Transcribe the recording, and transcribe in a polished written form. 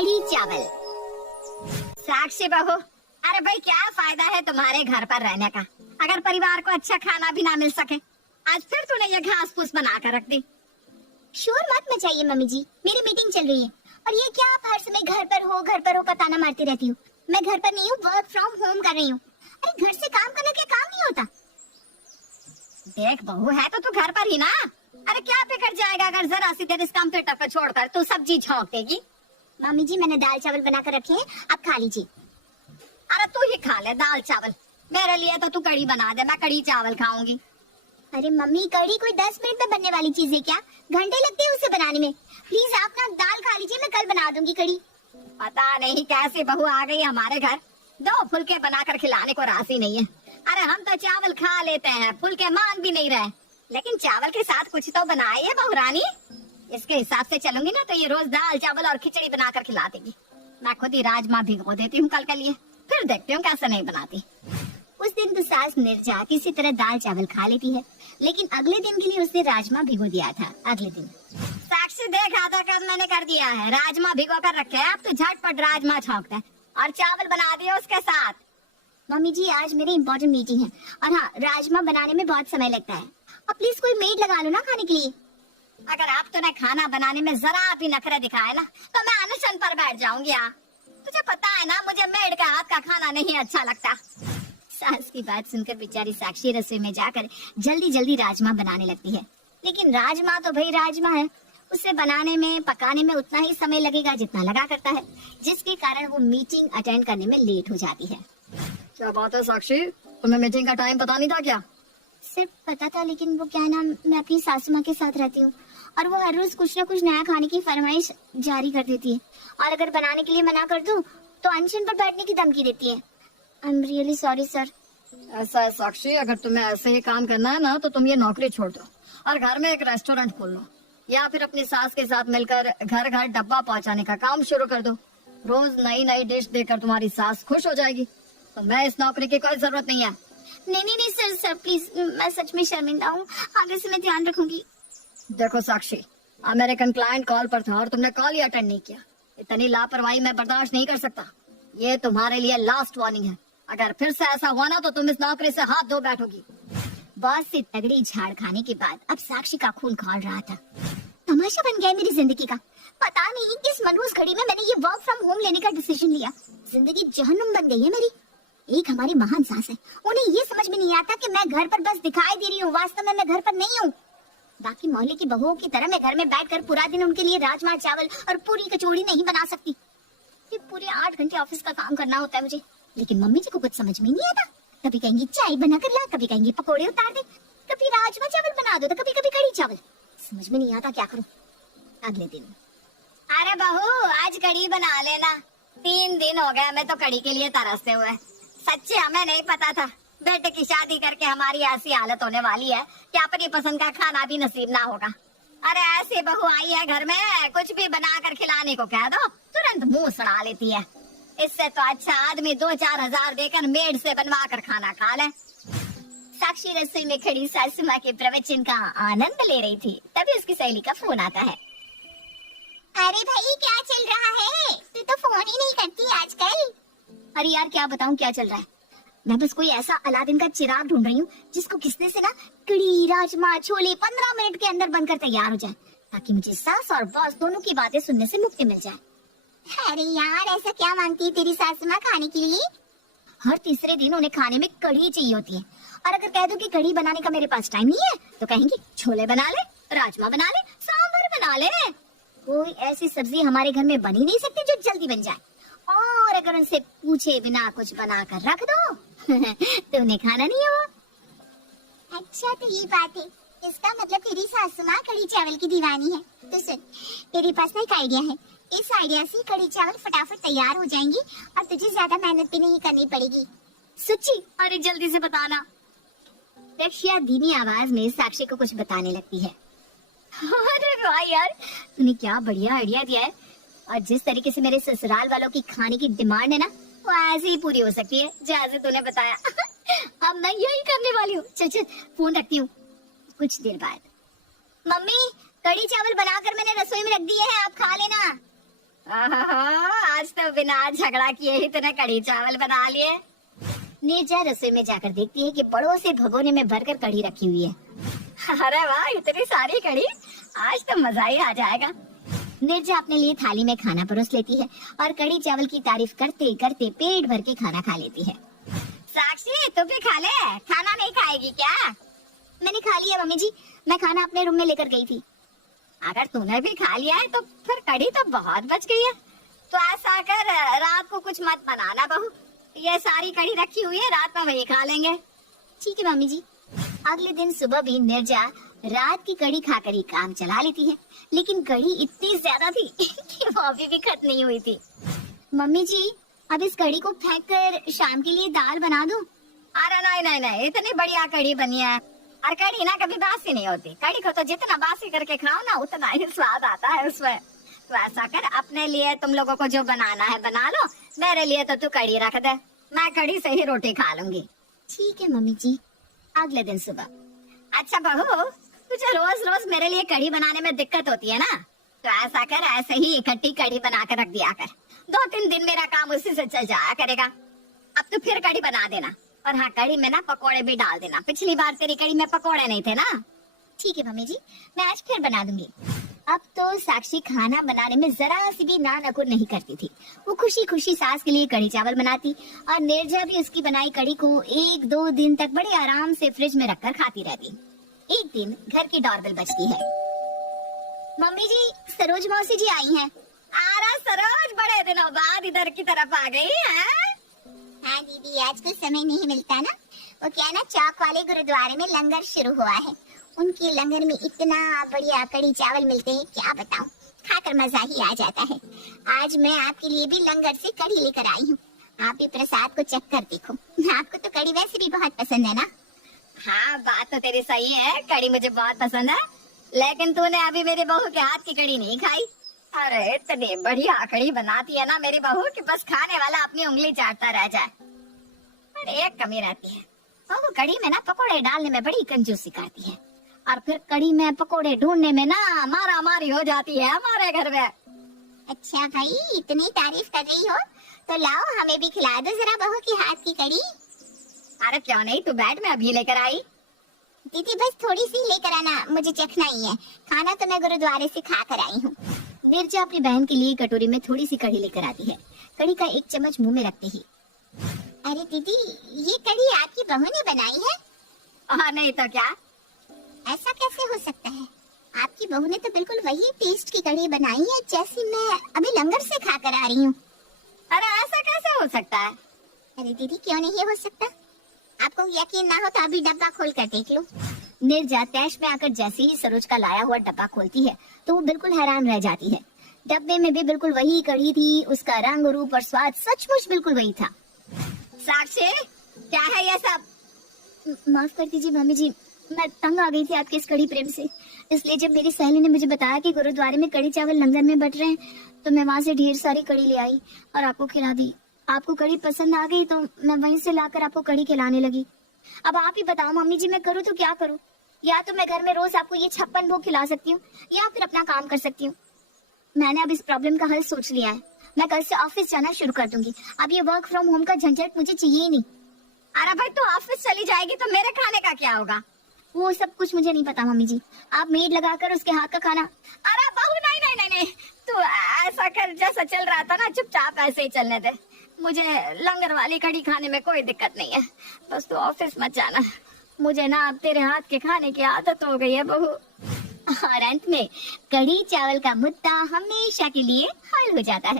कढ़ी चावल। साक्षी बहू, अरे भाई क्या फायदा है तुम्हारे घर पर रहने का अगर परिवार को अच्छा खाना भी ना मिल सके। आज फिर तूने ये घास फूस बना कर रख दी। शोर मत मचाइए मम्मी जी, मेरी मीटिंग चल रही है। और ये क्या आप हर समय घर पर हो पताना मारती रहती हूँ। मैं घर पर नहीं हूँ, वर्क फ्रॉम होम कर रही हूँ। अरे घर से काम करने के काम नहीं होता। देख बहू, है तो तू घर पर ही ना। अरे क्या बिगड़ जाएगा अगर जरा सी देर इस कंप्यूटर पर छोड़कर तू सब्जी छौंक देगी। मम्मी जी मैंने दाल चावल बना कर रखे हैं, आप खा लीजिए। अरे तू ही खा ले दाल चावल, मेरे लिए तो तू कढ़ी बना दे, मैं कढ़ी चावल खाऊंगी। अरे मम्मी, कढ़ी कोई 10 मिनट में बनने वाली चीज है क्या? घंटे लगते हैं उसे बनाने में। प्लीज आप ना दाल खा लीजिए, मैं कल बना दूंगी कढ़ी। पता नहीं कैसी बहू आ गई हमारे घर, 2 फुलके बनाकर खिलाने को राजी नहीं है। अरे हम तो चावल खा लेते हैं, फुलके मांग भी नहीं रहे, लेकिन चावल के साथ कुछ तो बनाइए बहू रानी। इसके हिसाब से चलूंगी ना तो ये रोज दाल चावल और खिचड़ी बनाकर खिला देगी। मैं खुद ही राजमा भिगो देती हूँ कल के लिए, फिर देखती हूँ कैसे नहीं बनाती। उस दिन तो सास निर्जा किसी तरह दाल चावल खा लेती है, लेकिन अगले दिन के लिए उसने राजमा भिगो दिया था। अगले दिन साक्षी देख, आधा काम मैंने कर दिया है, राजमा भिगो कर रखे हैं, अब तो झटपट राजमा छौंकता है और चावल बना दिए उसके साथ। मम्मी जी आज मेरी इम्पोर्टेंट मीटिंग है, और हाँ राजमा बनाने में बहुत समय लगता है। अब प्लीज कोई मेड लगा लो ना खाने के लिए। अगर आप तूने खाना बनाने में जरा भी नखरे दिखाए ना तो मैं अनशन पर बैठ जाऊंगी। तुझे पता है ना मुझे मेड का हाथ का खाना नहीं अच्छा लगता। सास की बात सुनकर बेचारी साक्षी रसोई में जाकर जल्दी जल्दी राजमा बनाने लगती है। लेकिन राजमा तो भाई राजमा है, उसे बनाने में पकाने में उतना ही समय लगेगा जितना लगा करता है, जिसके कारण वो मीटिंग अटेंड करने में लेट हो जाती है। क्या बात है साक्षी, तुम्हें मीटिंग का टाइम पता नहीं था क्या? सिर्फ पता था, लेकिन वो क्या ना, मैं अपनी सासू माँ के साथ रहती हूँ और वो हर रोज कुछ न कुछ नया खाने की फरमाइश जारी कर देती है, और अगर बनाने के लिए मना कर दूं तो अनशन पर बैठने की धमकी देती है। I am really sorry sir. ऐसा है साक्षी, अगर तुम्हें ऐसे ही काम करना है ना तो तुम ये नौकरी छोड़ दो और घर में एक रेस्टोरेंट खोल लो, या फिर अपनी सास के साथ मिलकर घर घर डब्बा पहुंचाने का काम शुरू कर दो। रोज नई नई डिश देकर तुम्हारी सास खुश हो जाएगी। तो मैं इस नौकरी की कोई जरूरत नहीं है। नहीं सर, सर प्लीज, मैं सच में शर्मिंदा हूँ, आगे से मैं ध्यान रखूंगी। देखो साक्षी, अमेरिकन क्लाइंट कॉल पर था और तुमने कॉल ही अटेंड नहीं किया। इतनी लापरवाही मैं बर्दाश्त नहीं कर सकता। ये तुम्हारे लिए लास्ट वार्निंग है, अगर फिर से ऐसा हुआ ना तो तुम इस नौकरी से हाथ धो बैठोगी। बॉस से तगड़ी झाड़ खाने के बाद अब साक्षी का खून खौल रहा था। तमाशा बन गया मेरी जिंदगी का। पता नहीं किस मनहूस घड़ी में मैंने ये वर्क फ्रॉम होम लेने का डिसीजन लिया। जिंदगी जहन्नुम बन गई है मेरी। एक हमारी महान सास है, उन्हें ये समझ में नहीं आता कि मैं घर पर बस दिखाई दे रही हूँ, वास्तव में मैं घर पर नहीं हूँ। बाकी मोहल्ले की बहुओं की तरह मैं घर में बैठकर पूरा दिन उनके लिए राजमा चावल और पूरी कचौड़ी नहीं बना सकती। ये पूरे 8 घंटे ऑफिस का काम करना होता है मुझे। लेकिन मम्मी जी को कुछ समझ में नहीं आता। कभी कहेंगी चाय बना कर ला, कभी कहेंगी पकोड़े उतार दे, कभी राजमा चावल बना दो, तो कभी कभी कढ़ी चावल। समझ में नहीं आता क्या करूं। अगले दिन, अरे बहू आज कढ़ी बना लेना, 3 दिन हो गए हमें तो कढ़ी के लिए तरसते हुए। सच्चे हमें नहीं पता था बेटे की शादी करके हमारी ऐसी हालत होने वाली है कि अपनी पसंद का खाना भी नसीब ना होगा। अरे ऐसी बहू आई है घर में, कुछ भी बना कर खिलाने को कह दो तुरंत मुंह सड़ा लेती है। इससे तो अच्छा आदमी 2-4 हजार देकर मेड से बनवा कर खाना खा ले। साक्षी रसोई में खड़ी सासू माँ के प्रवचन का आनंद ले रही थी, तभी उसकी सहेली का फोन आता है। अरे भाई क्या चल रहा है? तू तो फोन ही नहीं करती आजकल। अरे यार क्या बताऊं क्या चल रहा है। मैं बस कोई ऐसा अलादीन का चिराग ढूंढ रही हूँ जिसको घिसने से ना कढ़ी राजमा छोले 15 मिनट के अंदर बनकर तैयार हो जाए, ताकि मुझे सास और बॉस दोनों की बातें सुनने से मुक्ति मिल जाए। अरे यार ऐसा क्या मांगती है तेरी सासू माँ खाने के लिए? हर तीसरे दिन उन्हें खाने में कढ़ी चाहिए होती है, और अगर कह दो कि कढ़ी बनाने का मेरे पास टाइम नहीं है तो कहेंगी छोले बना ले, राजमा बना ले, सांभर बना ले। कोई ऐसी सब्जी हमारे घर में बन ही नहीं सकती जो जल्दी बन जाए, और अगर उनसे पूछे बिना कुछ बना कर रख दो तो उन्हें खाना नहीं है वो। अच्छा तो ये बात है, इसका मतलब तेरी सासू माँ कढ़ी चावल की दीवानी है। तो सुन, तेरे पास ना एक आइडिया है। इस आइडिया से कढ़ी चावल फटाफट तैयार हो जाएंगी और तुझे ज्यादा मेहनत भी नहीं करनी पड़ेगी। सच्ची? अरे जल्दी से बताना। रक्षिया धीमी आवाज में साक्षी को कुछ बताने लगती है। अरे वाह यार, तूने क्या बढ़िया आइडिया दिया है, और जिस तरीके से मेरे ससुराल वालों की खाने की डिमांड है ना, वो ऐसे ही पूरी हो सकती है जैसे तूने बताया। अब मैं यही करने वाली हूँ। चल फोन रखती हूँ। कुछ देर बाद, मम्मी कढ़ी चावल बनाकर मैंने रसोई में रख दिए हैं, आप खा लेना। आज तो बिना झगड़ा किए ही तूने कढ़ी चावल बना लिए। नीरजा रसोई में जाकर देखती है कि बड़ों से भगोने में भरकर कढ़ी रखी हुई है। अरे वाह, इतनी सारी कढ़ी, आज तो मजा ही आ जाएगा। नीरजा अपने लिए थाली में खाना परोस लेती है और कढ़ी चावल की तारीफ करते करते पेट भर के खाना खा लेती है। साक्षी, तू भी खा ले, खाना नहीं खाएगी क्या? मैंने खा लिया मम्मी जी, मैं खाना अपने रूम में लेकर गई थी। अगर तूने भी खा लिया है तो फिर कढ़ी तो बहुत बच गई है। तो ऐसा कर, रात को कुछ मत बनाना बहू, ये सारी कढ़ी रखी हुई है, रात में वही खा लेंगे। ठीक है मम्मी जी। अगले दिन सुबह भी नीरजा रात की कढ़ी खाकर ही काम चला लेती है, लेकिन कढ़ी इतनी ज्यादा थी कि वो अभी भी खत्म नहीं हुई थी। मम्मी जी, अब इस कढ़ी को फेंक कर शाम के लिए दाल बना दूं? अरे नहीं नहीं नहीं, इतनी बढ़िया कढ़ी बनी है। और कढ़ी ना कभी बासी नहीं होती, कढ़ी को तो जितना बासी करके खाओ ना उतना ही स्वाद आता है उसमें। तो ऐसा कर, अपने लिए तुम लोगों को जो बनाना है बना लो, मेरे लिए तो तू कढ़ी रख दे, मैं कढ़ी से ही रोटी खा लूंगी। ठीक है मम्मी जी। अगले दिन सुबह, अच्छा बहू, तुझे रोज रोज मेरे लिए कढ़ी बनाने में दिक्कत होती है ना, तो ऐसा कर, ऐसे ही इकट्ठी कढ़ी बना कर रख दिया कर, 2-3 दिन मेरा काम उसी से चल जाया करेगा। अब तो फिर कढ़ी बना देना, और हाँ, कढ़ी में ना पकोड़े भी डाल देना, पिछली बार तेरी कढ़ी में पकोड़े नहीं थे ना। ठीक है मम्मी जी, मैं आज फिर बना दूंगी। अब तो साक्षी खाना बनाने में जरा सी भी ना नकुर नहीं करती थी। वो खुशी खुशी सास के लिए कढ़ी चावल बनाती और नीरजा भी उसकी बनाई कढ़ी को 1-2 दिन तक बड़े आराम से फ्रिज में रखकर खाती रहती। एक दिन घर की डोरबेल बजती है। मम्मी जी, सरोज मौसी जी आई हैं। आरा सरोज, बड़े दिनों बाद इधर की तरफ आ गई है। हाँ दीदी, आज कुछ समय नहीं मिलता ना। वो क्या है ना, चौक वाले गुरुद्वारे में लंगर शुरू हुआ है। उनके लंगर में इतना बढ़िया कढ़ी चावल मिलते हैं, क्या बताऊं, खाकर मजा ही आ जाता है। आज मैं आपके लिए भी लंगर से कढ़ी लेकर आई हूँ, आप भी प्रसाद को चख कर देखो। आपको तो कढ़ी वैसे भी बहुत पसंद है ना? हाँ, बात तो तेरी सही है, कढ़ी मुझे बहुत पसंद है, लेकिन तूने अभी मेरे बहू के हाथ की कढ़ी नहीं खाई। अरे इतनी बढ़िया कढ़ी बनाती है ना मेरी बहू कि बस खाने वाला अपनी उंगली चाटता रह जाए। पर एक कमी रहती है, बहू कढ़ी में ना पकोड़े डालने में बड़ी कंजूसी करती है, और फिर कढ़ी में पकोड़े ढूंढने में ना मारा मारी हो जाती है हमारे घर में। अच्छा भाई, इतनी तारीफ कर रही हो तो लाओ, हमें भी खिला दो जरा बहू की हाथ की कढ़ी। अरे क्यों नहीं, तू बैठ, मैं अभी लेकर आई। दीदी बस थोड़ी सी लेकर आना, मुझे चखना ही है, खाना तो मैं गुरुद्वारे से खा कर आई हूँ। नीरजा अपनी बहन के लिए कटोरी में थोड़ी सी कढ़ी लेकर आती है। कढ़ी का 1 चम्मच मुंह में रखते ही, अरे दीदी, ये कढ़ी आपकी बहू ने बनाई है? हाँ, नहीं तो क्या। ऐसा कैसे हो सकता है? आपकी बहू ने तो बिल्कुल वही टेस्ट की कढ़ी बनाई है जैसी मैं अभी लंगर से खा कर आ रही हूँ। अरे ऐसा कैसे हो सकता है? अरे दीदी, क्यों नहीं हो सकता? आपको यकीन ना हो तो अभी डब्बा खोल कर देख लो। नीरजा तैश में आकर जैसे ही सरोज का लाया हुआ डब्बा खोलती है तो वो बिल्कुल हैरान रह जाती है। डब्बे में भी बिल्कुल वही कढ़ी थी, उसका रंग रूप और स्वाद सचमुच बिल्कुल वही था। साक्षी, क्या है ये सब? माफ कर दीजिए मम्मी जी, मैं तंग आ गई थी आपके इस कढ़ी प्रेम से, इसलिए जब मेरी सहेली ने मुझे बताया कि गुरुद्वारे में कढ़ी चावल लंगर में बट रहे हैं तो मैं वहाँ से ढेर सारी कढ़ी ले आई और आपको खिला दी। आपको कढ़ी पसंद आ गई तो मैं वहीं से लाकर आपको कढ़ी खिलाने लगी। अब आप ही बताओ मम्मी जी, मैं करूँ तो क्या करूँ? या तो मैं घर में रोज आपको ये 56 भोग खिला सकती हूँ या फिर अपना काम कर सकती हूँ। मैंने अब इस प्रॉब्लम का हल सोच लिया है, मैं कल से ऑफिस जाना शुरू कर दूंगी। अब ये वर्क फ्रॉम होम का झंझट मुझे चाहिए ही नहीं। अरे भाई, तू ऑफिस चली जाएगी तो मेरे खाने का क्या होगा? वो सब कुछ मुझे नहीं पता मम्मी जी, आप मेड लगाकर उसके हाथ का खाना। अरे बहू, नहीं नहीं नहीं नहीं, तू ऐसा कर, जैसा चल रहा था ना चुपचाप ऐसे ही चलने दे। मुझे लंगर वाली कढ़ी खाने में कोई दिक्कत नहीं है, बस तू ऑफिस मत जाना। मुझे ना अब तेरे हाथ के खाने की आदत हो गई है बहू। और अंत में कढ़ी चावल का मुद्दा हमेशा के लिए हल हो जाता है।